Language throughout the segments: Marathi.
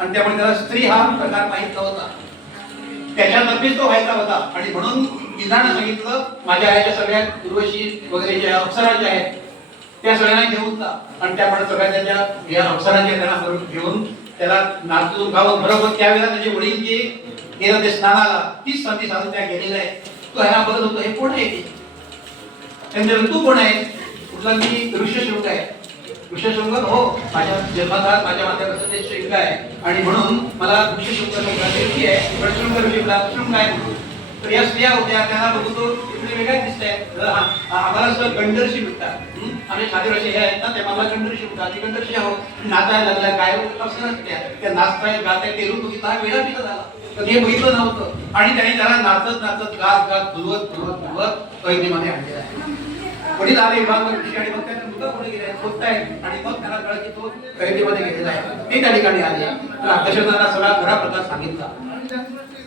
आणि त्यामुळे त्याला स्त्री हा प्रकार माहित नव्हता, त्याच्यातर्फेच तो व्हायचा होता. आणि म्हणून इंद्रानं सांगितलं माझ्या आईच्या सगळ्या उर्वशी वगैरे ज्या अप्सरा ज्या आहेत त्या सगळ्यांना घेऊन जा. आणि त्यामुळे सगळ्या त्याच्या या अप्सरांच्या त्यांना घेऊन त्याला नाचून गावं. बरोबर त्यावेळेला त्याचे वडील जे गेलं ते स्नानाला, तीच संधी साधून त्या गेलेला आहे. तो ह्याला बघत होतो हे कोण आहे ते. त्यांनी तू कोण आहे. कुठला मी ऋष्यशृंग आहे. ऋष्यशृंग हो माझ्या जन्मकाळात माझ्या मातेचं ते शृंग आहे आणि म्हणून मला ऋष्यशृंग शृंगाची आहे. पण शृंग शृंग आहे. तर या स्त्रिया होत्या त्यांना बघून तो इकडे वेगळ्या दिसत आहे. आम्हाला सगळं गंडर्शी म्हणतात. आम्ही साधे वर्षे हे आहेत ना ते मला गंडर्शी म्हणतात. ती गंडर्शी आहो नाचायला लागल्या काय असं त्या नाचतायत गातायत ते रूप बघितला वेळा पिता झाला. तर हे बघितलं नव्हतं आणि त्याने त्याला नाचत नाचत गात गात फुलवत फुलवत फुलवत कैदेमध्ये आणलेला आहे. वडील आले विभागावर आणि मग त्याने मुलं पुढे गेले शोधतायत आणि मग त्याला कळलं की तो कैदेमध्ये गेलेला आहे. ते त्या ठिकाणी आले. दशरथाला सगळा खरा प्रकार सांगितला.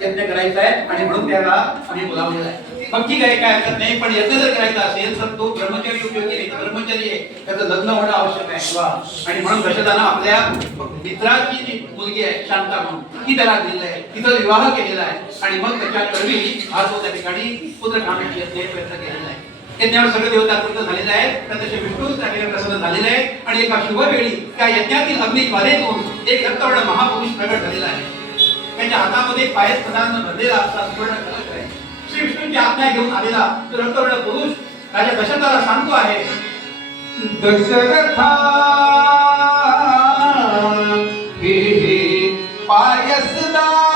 यज्ञ करायचा आहे आणि म्हणून त्याला आम्ही बोलावलेला आहे. मग ठीक आहे काय हरकत नाही, पण यज्ञ जर करायचा असेल तर तो ब्रह्मचारी उपयोगी नाही. ब्रह्मचारी आहे त्याचं लग्न होणं आवश्यक आहे. आणि म्हणून दशरथानं आपल्या मित्राची जी मुलगी आहे शांता म्हणून ती त्याला दिलेली आहे. तिचा विवाह केलेला आहे आणि मग त्याच्या कर्मी हा तो त्या ठिकाणी पुत्र काढण्याची प्रयत्न केलेला आहे. यज्ञावर सगळे देवता तृप्त झालेले आहेत. त्याचे विष्णूच त्याकडे प्रसन्न झालेले आहे आणि एका शुभ वेळी त्या यज्ञातील अग्निज्वालेतून एक रक्तवर्ण महापुरुष प्रगट झालेला आहे. त्याच्या हातामध्ये पायस पदार्थ भरलेला असा सुवर्ण कलश आहे. श्री विष्णूंची आज्ञा घेऊन आलेला तो रक्तवर्ण पुरुष राजा दशरथाला सांगतो आहे दशरथा पायसदान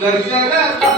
दशरथा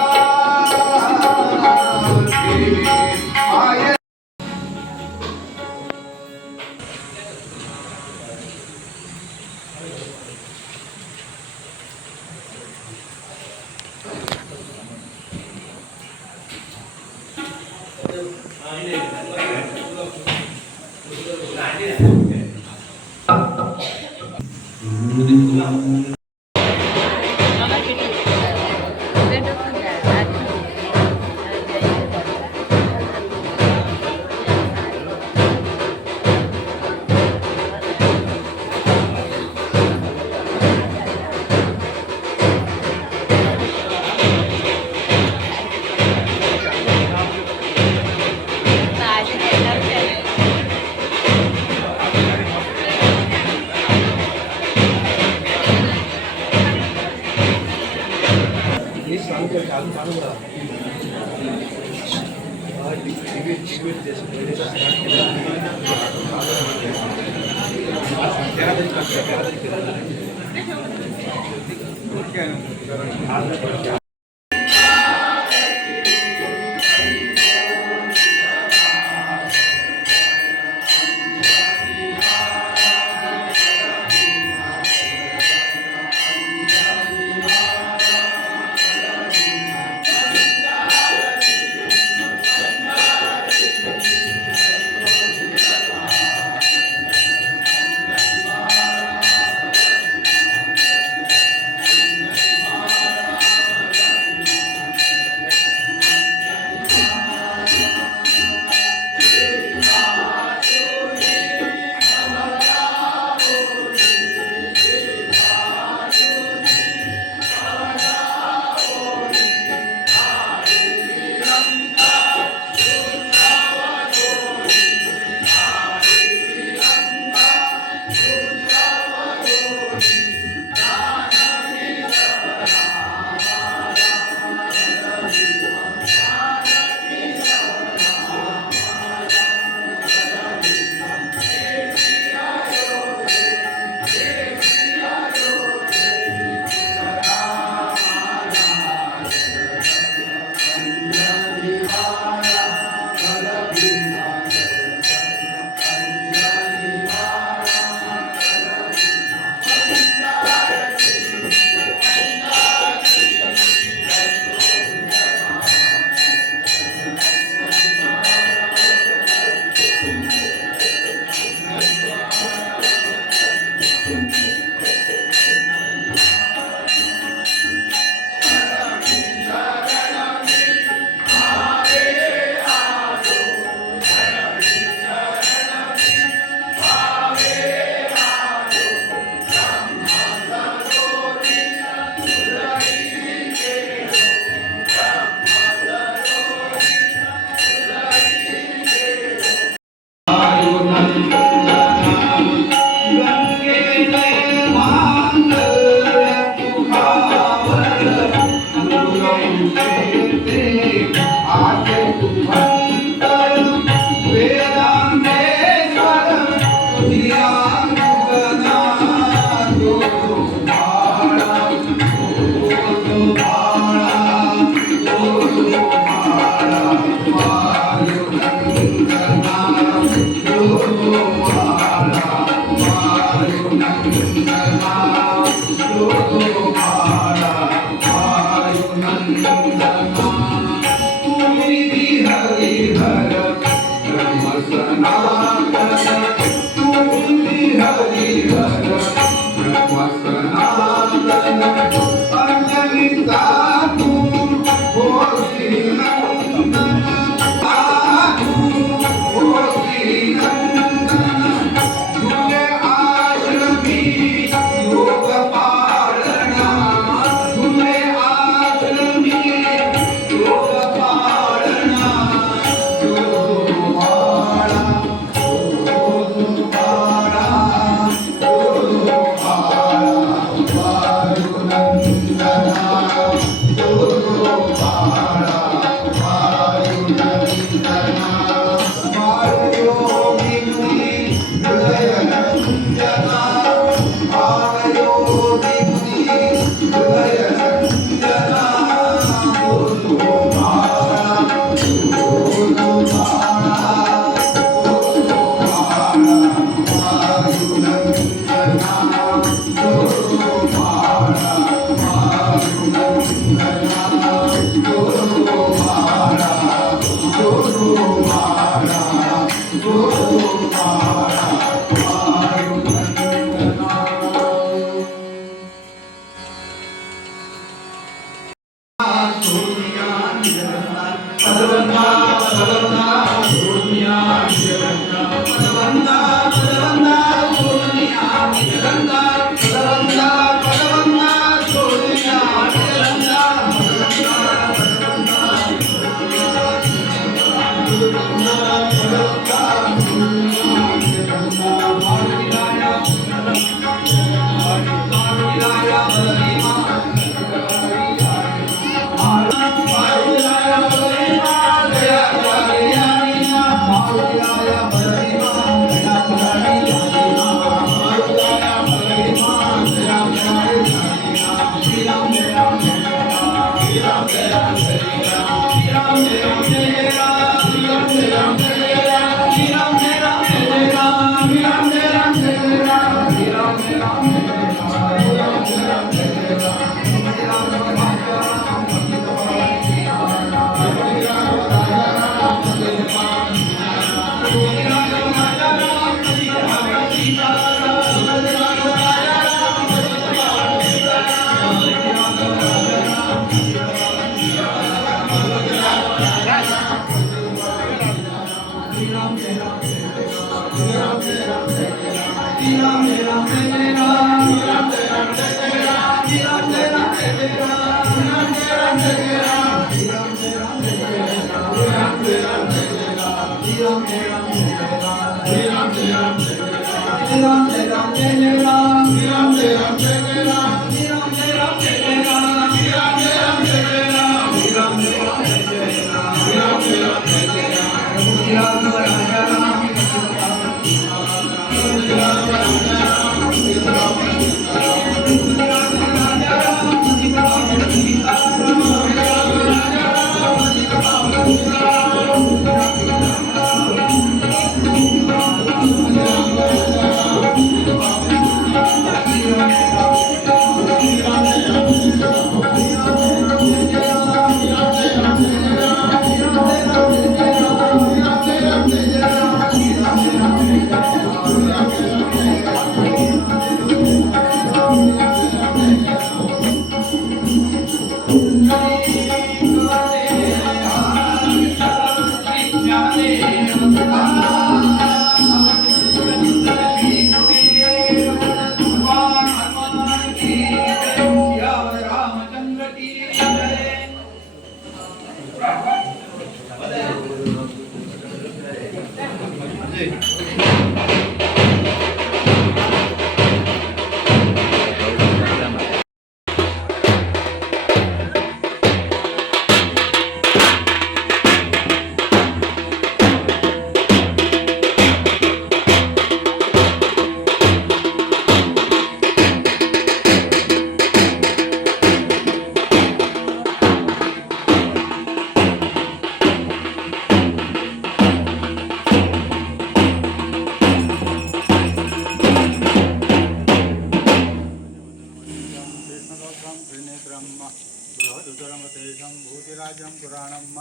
विराजं पुराणम्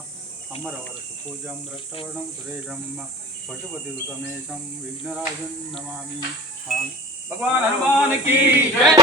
अमरवरसुपूजं रक्तवर्णं सुरेशं पशुपतिसुतमेशं विघ्नराजं नमामि। भगवान हनुमान की जय।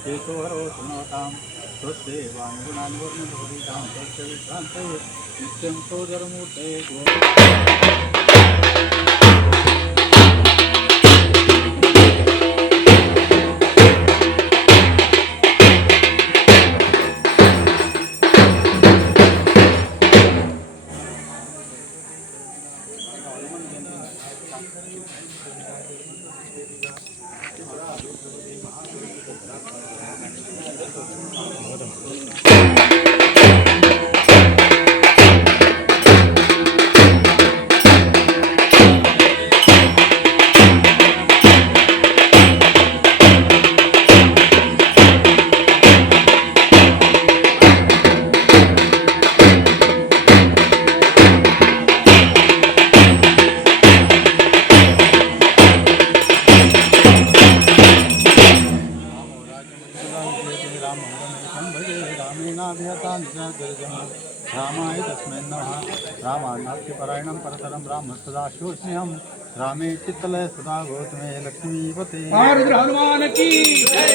केशोहरो सुनवतां स्वस्ते वाङ्गुणान्वर्णभूतां स्वस्य विश्रान्ते नित्यं सोदरमूर्ते रामाय तस्मै नमः। रामानाट्यपरायणं परतरं राम सदा शोष्म्यहं रामे चित्तलय सदा भवतु मे लक्ष्मीपते। हनुमान की जय।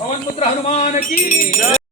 पवन पुत्र हनुमान की जय।